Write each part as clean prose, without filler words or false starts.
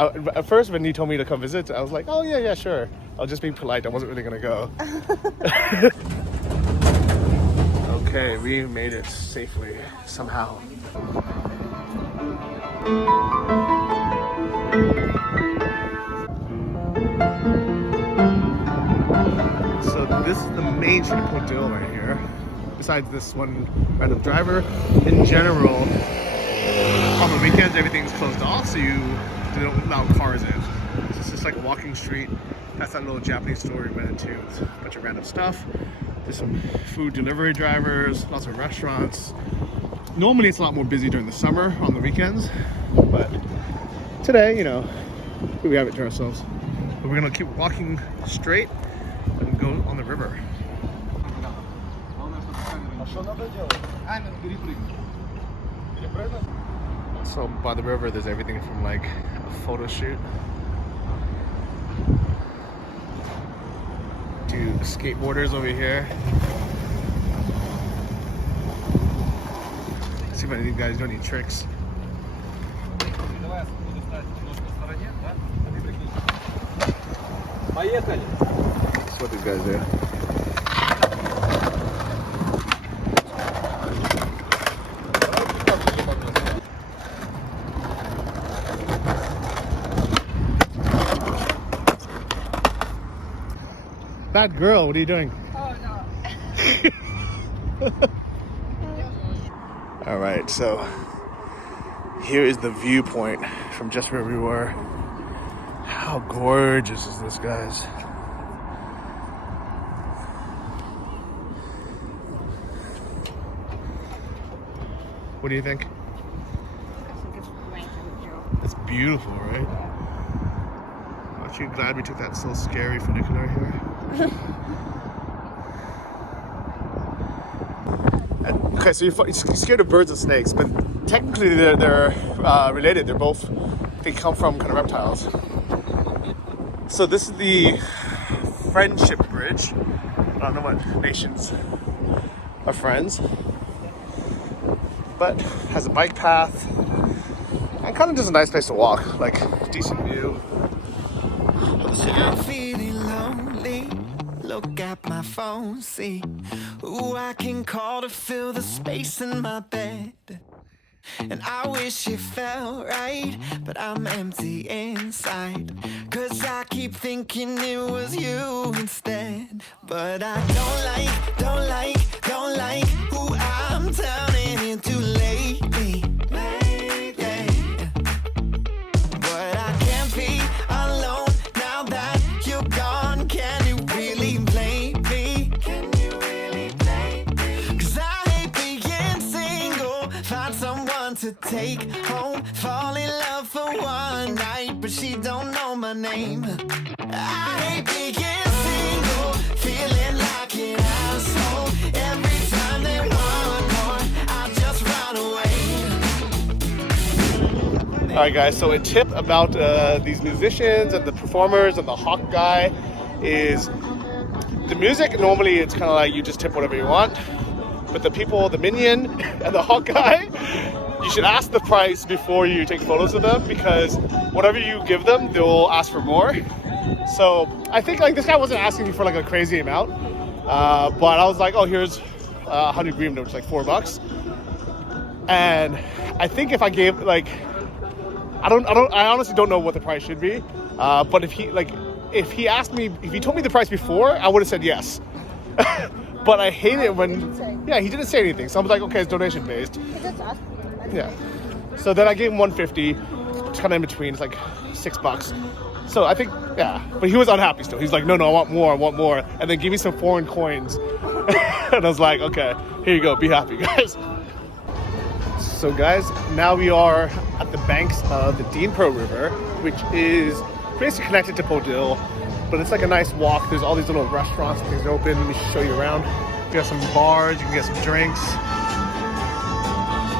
At first, when he told me to come visit, I was like, oh yeah, sure. I was just being polite. I wasn't really gonna go. Okay, we made it safely somehow. So this is the main street of Podil right here. Besides this one random driver, in general, on the weekends everything's closed off, so they don't allow cars in. So it's just like a walking street. That's that little Japanese store we went into. It's a bunch of random stuff. There's some food delivery drivers, lots of restaurants. Normally it's a lot more busy during the summer on the weekends, but today, you know, we have it to ourselves. But we're gonna keep walking straight and go on the river. So by the river there's everything from like a photo shoot to skateboarders over here. See if any of these guys do any tricks. That's what these guys do. Bad girl, what are you doing? Oh no. All right, so here is the viewpoint from just where we were. How gorgeous is this, guys? What do you think? I think it's great. It's beautiful, right? Aren't you glad we took that so scary funicular here? Okay, so you're scared of birds and snakes, but technically they're related. They come from kind of reptiles. So this is the Friendship Bridge. I don't know what nations are friends, but has a bike path and kind of just a nice place to walk, like decent view. I'm feeling lonely. Look at my phone, see who I can call to fill the space in my bed. And I wish it felt right, but I'm empty inside. 'Cause I keep thinking it was you instead. But I don't like who I'm turning into lately. Yeah. But I can't be alone now that you're gone. Can you really blame me? Can you really blame me? 'Cause I hate being single. Find someone to take home. Fall in love for one night, but she don't know my name. I hate being single. Feeling like an asshole. Every time they want more, I just run away. All right, guys, so a tip about these musicians and the performers and the hawk guy is the music, normally it's kind of like you just tip whatever you want, but the people, the minion and the hawk guy, you should ask the price before you take photos of them, because whatever you give them, they'll ask for more. So I think like this guy wasn't asking me for like a crazy amount, but I was like, oh, here's 100 green, which is like $4. And I think if I gave like, I honestly don't know what the price should be. But if he asked me, if he told me the price before, I would have said yes. But I hate it when, he didn't say anything. So I was like, okay, it's donation based. He just asked me. Yeah. So then I gave him $150. It's kind of in between. It's like $6. So I think, but he was unhappy still. He's like, no, I want more. And then give me some foreign coins. And I was like, okay, here you go. Be happy, guys. So guys, now we are at the banks of the Dnipro River, which is basically connected to Podil, but it's like a nice walk. There's all these little restaurants and things open. Let me show you around. You got some bars, you can get some drinks.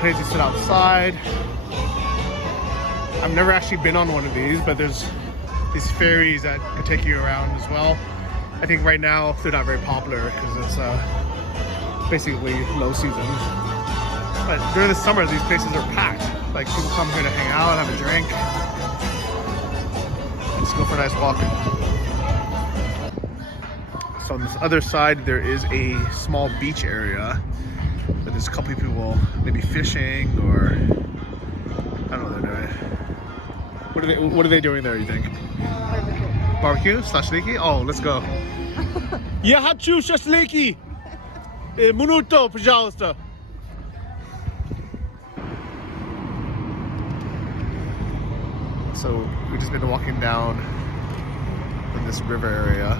Place to sit outside. I've never actually been on one of these, but there's these ferries that could take you around as well. I think right now they're not very popular because it's basically low season. But during the summer, these places are packed. Like people come here to hang out, have a drink. Let's go for a nice walk. So on this other side, there is a small beach area, but there's a couple of people maybe fishing or I don't know what they're doing. What are they doing there, you think? Barbecue? Shashliki? Oh, let's go. Я хочу шашлыки. Minuto, пожалуйста. So we've just been walking down in this river area.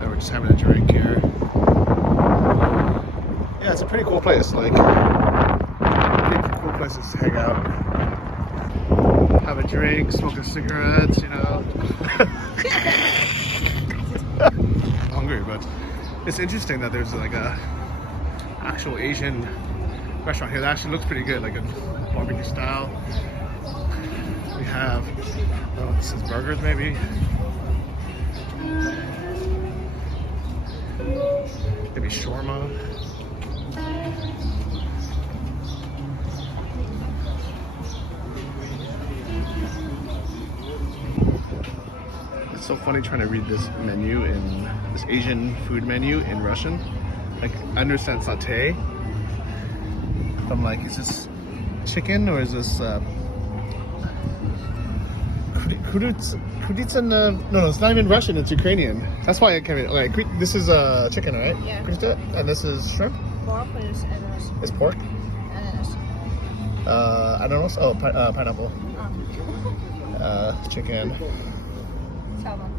And we're just having a drink here. Yeah, it's a pretty cool place. Like, pretty cool places to hang out. Have a drink, smoking cigarettes, you know. Hungry, but it's interesting that there's like a actual Asian restaurant here that actually looks pretty good, like a barbecue style. We have, oh, this is burgers maybe. Maybe shawarma. It's so funny trying to read this menu in this Asian food menu in Russian. Like, I understand satay. I'm like, is this chicken or is this kuditsa? No, it's not even Russian. It's Ukrainian. That's why I came in. Like, this is chicken, right? Yeah. Kuditsa, and this is shrimp. Pork is ananas. It's pork. Ananas. Ananas. Oh, pineapple. Chicken. Salmon.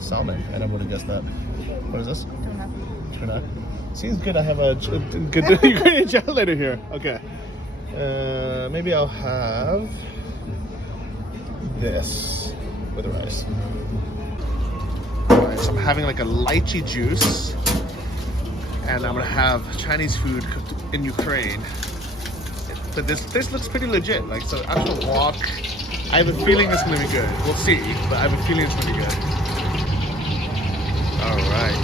Salmon. I never would have guessed that. What is this? Tuna. Tuna. Seems good. I have a good Ukrainian translator here. Okay. Maybe I'll have this with the rice. Alright, so I'm having like a lychee juice, and I'm gonna have Chinese food cooked in Ukraine. But this looks pretty legit. Like, so actual walk. I have a feeling it's gonna be good. We'll see, but I have a feeling it's gonna be good. Alright.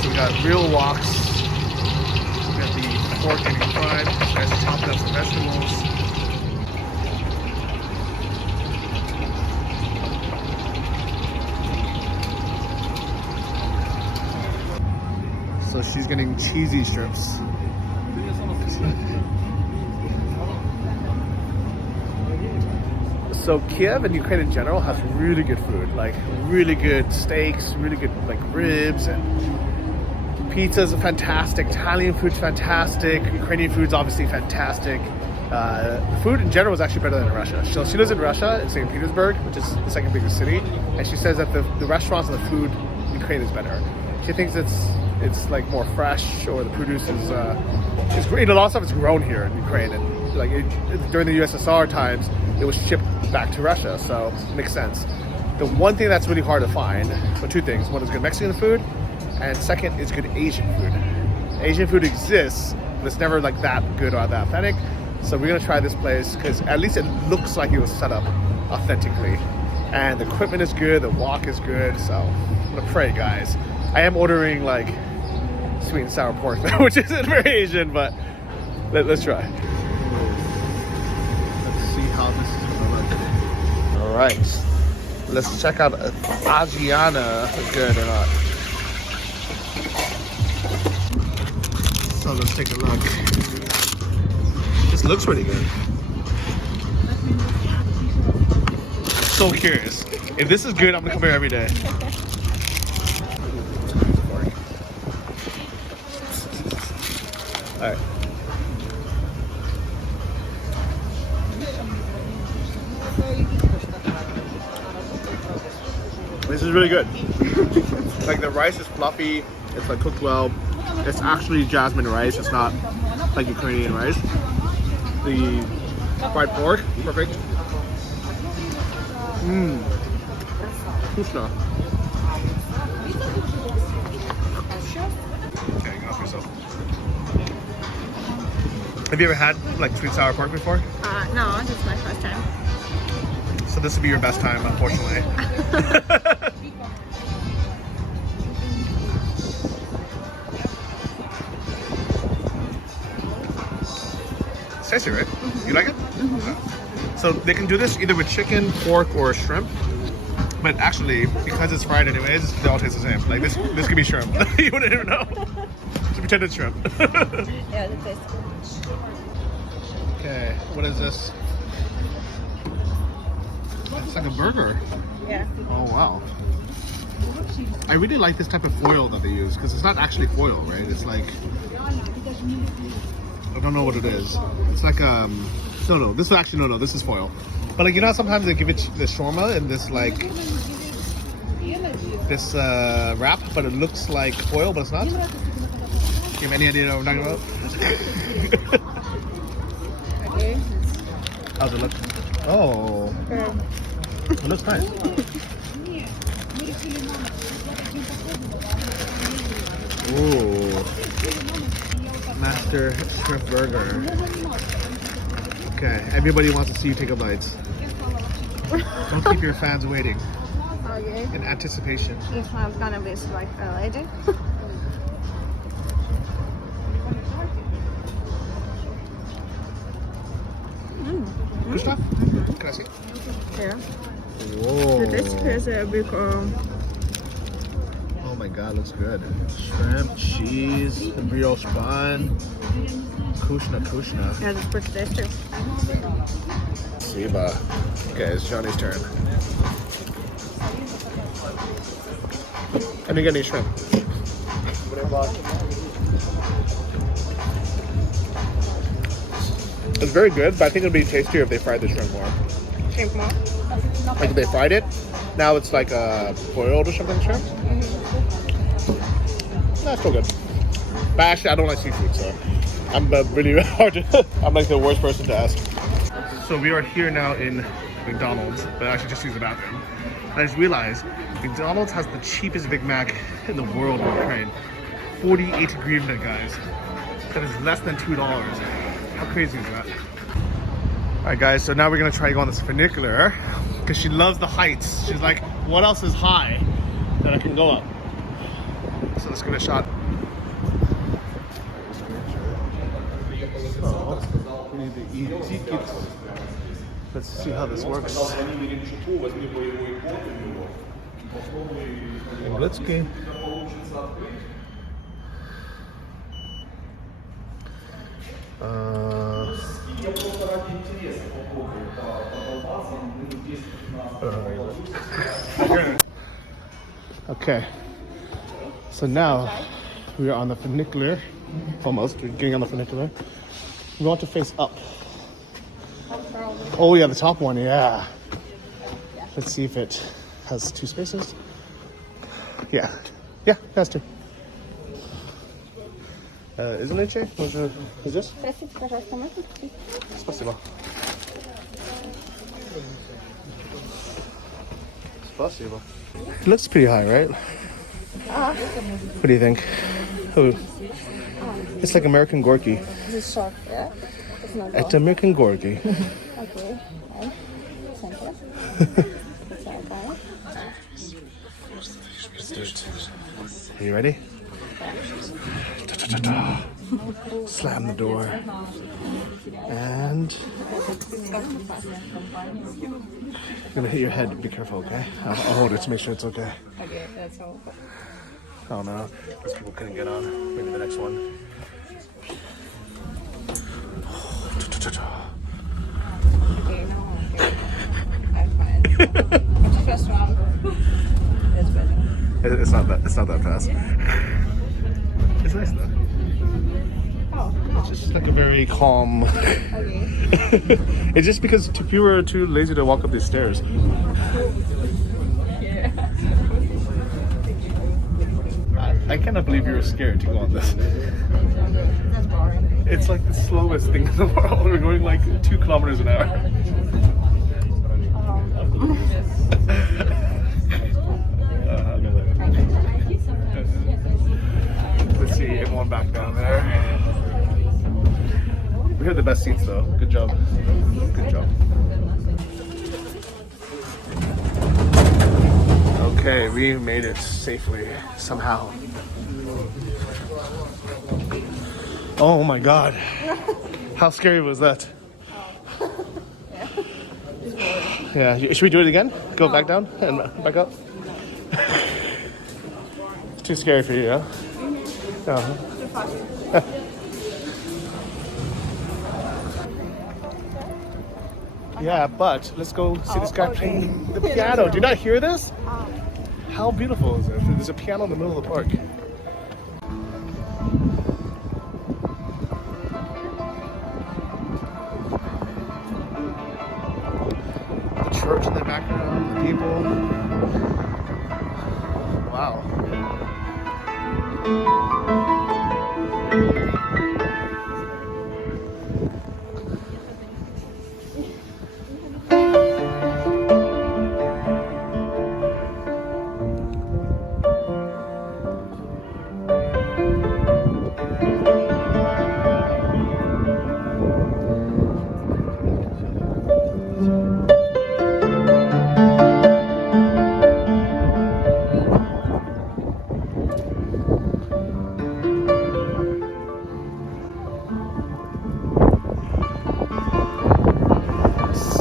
So we got real walks. We got the pork getting fried. Guys are chopping up some vegetables. So she's getting cheesy strips. So Kiev and Ukraine in general has really good food, like really good steaks, really good like ribs, and pizzas are fantastic. Italian food's fantastic. Ukrainian food's obviously fantastic. The food in general is actually better than in Russia. So she lives in Russia, in St. Petersburg, which is the second biggest city, and she says that the restaurants and the food in Ukraine is better. She thinks it's like more fresh, or the produce is great. A lot of stuff is grown here in Ukraine, and like during the USSR times, it was shipped back to Russia, so it makes sense. The one thing that's really hard to find, well, two things. One is good Mexican food, and second is good Asian food. Asian food exists, but it's never like that good or that authentic. So we're gonna try this place because at least it looks like it was set up authentically, and the equipment is good, the walk is good. So I'm gonna pray, guys. I am ordering like sweet and sour pork, which isn't very Asian, but let's try. Let's see how this is gonna look. All right, let's check out if Asiana is good or not. So let's take a look. This looks pretty good. So curious. If this is good, I'm gonna come here every day. All right. This is really good. Like the rice is fluffy. It's like cooked well. It's actually jasmine rice. It's not like Ukrainian rice. The fried pork, perfect. Вкусно. Okay, go for yourself. Have you ever had like sweet sour pork before? No, this is my first time. So this would be your best time, unfortunately. It's tasty, right? You like it? So they can do this either with chicken, pork, or shrimp. But actually, because it's fried anyways, they all taste the same. Like this could be shrimp. You wouldn't even know. Just pretend it's shrimp. Yeah, the taste. Okay, what is this? It's like a burger. Yeah. Oh wow. I really like this type of foil that they use because it's not actually foil, right? It's like, I don't know what it is. It's like no, this is actually no, this is foil. But like, you know how sometimes they give it the shawarma in this like this wrap, but it looks like foil, but it's not. You have any idea what I'm talking about? Okay. How's it look? Oh, it looks nice. Ooh, master shrimp burger. Okay, everybody wants to see you take a bite. Don't keep your fans waiting Okay. in anticipation. If I'm gonna be like a lady. Good stuff? Can I see? Yeah. Whoa. The taste is a big. Oh my god, looks good. Shrimp, cheese, the brioche bun. Kushna. Yeah, that's pretty tasty. Siba. Okay, it's Johnny's turn. Can you get any shrimp? It's very good, but I think it would be tastier if they fried the shrimp more. Shrimp more? Like if they fried it, now it's like boiled or something shrimp. That's still good. But actually, I don't like seafood, so I'm really hard to, I'm like the worst person to ask. So we are here now in McDonald's, but I actually just use the bathroom. And I just realized McDonald's has the cheapest Big Mac in the world in Ukraine. 48 hryvnia, guys. That is less than $2. How crazy is that? All right, guys, so now we're gonna try to go on this funicular because she loves the heights. She's like, what else is high that I can go up? So let's give it a shot. So, we need the e-tickets. Let's see how this works. Angielski. Okay, so now we are on the funicular. Almost, we're getting on the funicular. We want to face up. Oh yeah, the top one, yeah. Let's see if it has 2 spaces. Yeah, it has 2. Isn't it, Jay? Is this? Спасибо. Спасибо. It looks pretty high, right? What do you think? Oh, it's like American Gorky. This is short, yeah? It's not It's American Gorky. Okay. Thank you. Are you ready? Slam the door. And you're gonna hit your head. Be careful, okay? I'll hold it to make sure it's okay. Okay, that's all. Oh no, these people couldn't get on. Maybe the next one. Okay, no, okay. I'm fine. What's the first one? That's better. It's not that fast. It's nice though. Oh, no. It's just like a very calm. Okay. It's just because people were too lazy to walk up these stairs. Yeah. I cannot believe you were scared to go on this. That's boring. It's like the slowest thing in the world. We're going like 2 kilometers an hour. Let's see everyone back down there. We had the best seats though. Good job. Good job. Okay, we made it safely somehow. Oh my god. How scary was that? Yeah. Yeah, should we do it again? Go back down and back up? It's too scary for you, yeah? Uh-huh. Too fast. Yeah, but let's go see this guy okay. playing the piano. Do you not hear this? How beautiful is it? There's a piano in the middle of the park. The church in the background, the people. Wow.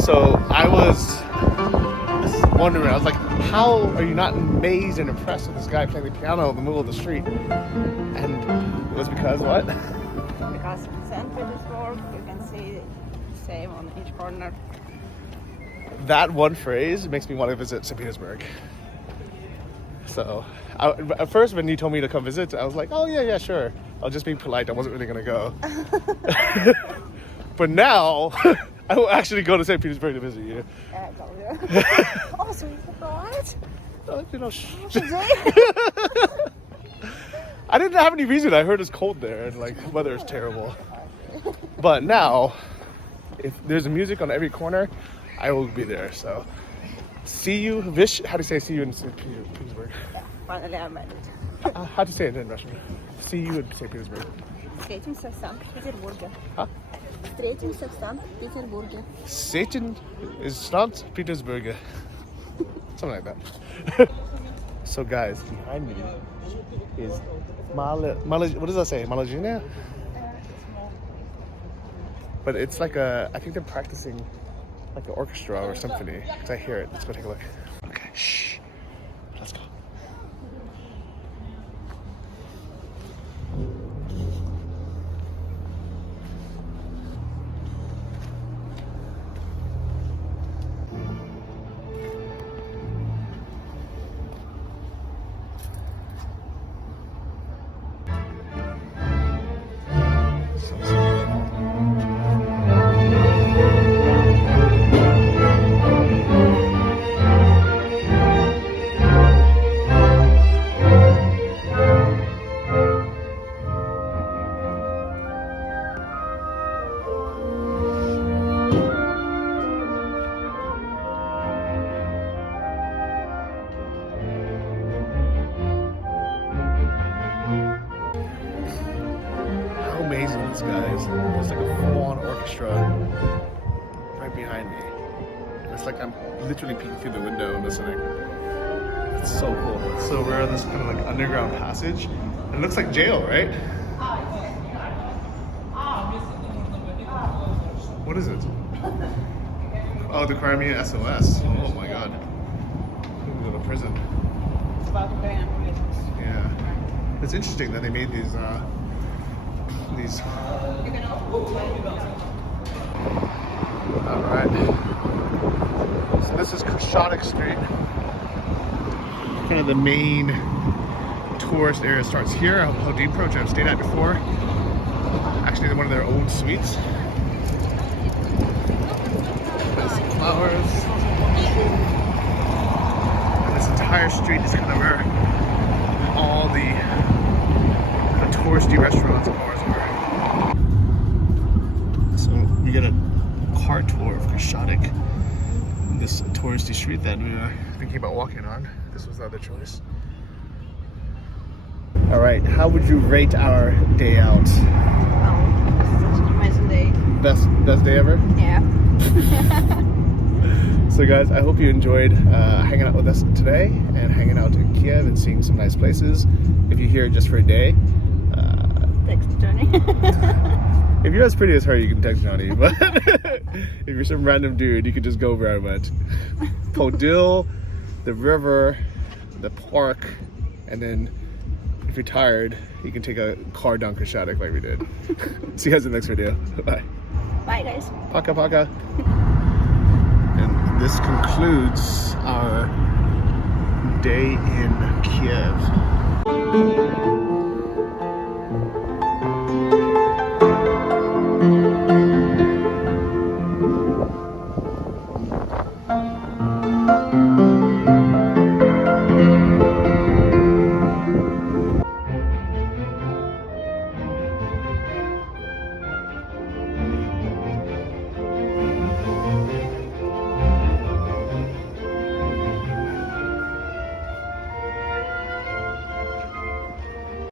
So I was wondering, I was like, how are you not amazed and impressed with this guy playing the piano in the middle of the street? And it was because what? Because in St. Petersburg, you can see the same on each corner. That one phrase makes me want to visit St. Petersburg. So at first when you told me to come visit, I was like, oh yeah, sure. I'll just be polite. I wasn't really going to go. But now, I will actually go to St. Petersburg to visit you. Yeah, I told you. Oh, so you surprised? You know, I didn't have any reason. I heard it's cold there and like the weather is terrible. But now, if there's music on every corner, I will be there. So, see you, Vish. How do you say see you in St. Petersburg? Yeah, finally I made it. How do you say it in Russian? See you in St. Petersburg. Встретимся в Санкт-Петербурге. Huh? Встретимся в Санкт-Петербурге. Satan is St. Petersburg. Something like that. So guys, behind me is what does that say? Malajina? But it's like I think they're practicing like an orchestra or symphony. Because I hear it. Let's go take a look. Okay, shh. Let's go. Amazing, this guys. There's like a full-on orchestra right behind me. It's like I'm literally peeking through the window and listening. It's so cool. So we're in this kind of like underground passage. It looks like jail, right? What is it? Oh, the Crimea SOS. Oh my god. I'm gonna go to prison. Yeah. It's interesting that they made these Alright. So this is Krashadik Street. Kind of the main tourist area starts here. Podil, which I've stayed at before. Actually, one of their old suites. There's some flowers. And this entire street is kind of where all the touristy restaurants and bars are. So we get a car tour of Krashadik, this touristy street that we were thinking about walking on. This was the other choice. All right, how would you rate our day out? Wow, such an amazing day. Best day ever? Yeah. So guys, I hope you enjoyed hanging out with us today and hanging out in Kiev and seeing some nice places. If you're here just for a day, Text journey. If you're as pretty as her, you can text Johnny. But if you're some random dude, you can just go very much. Podil, the river, the park, and then if you're tired, you can take a car down Krishadek like we did. See you guys in the next video. Bye. Bye, guys. Paka paka. And this concludes our day in Kiev.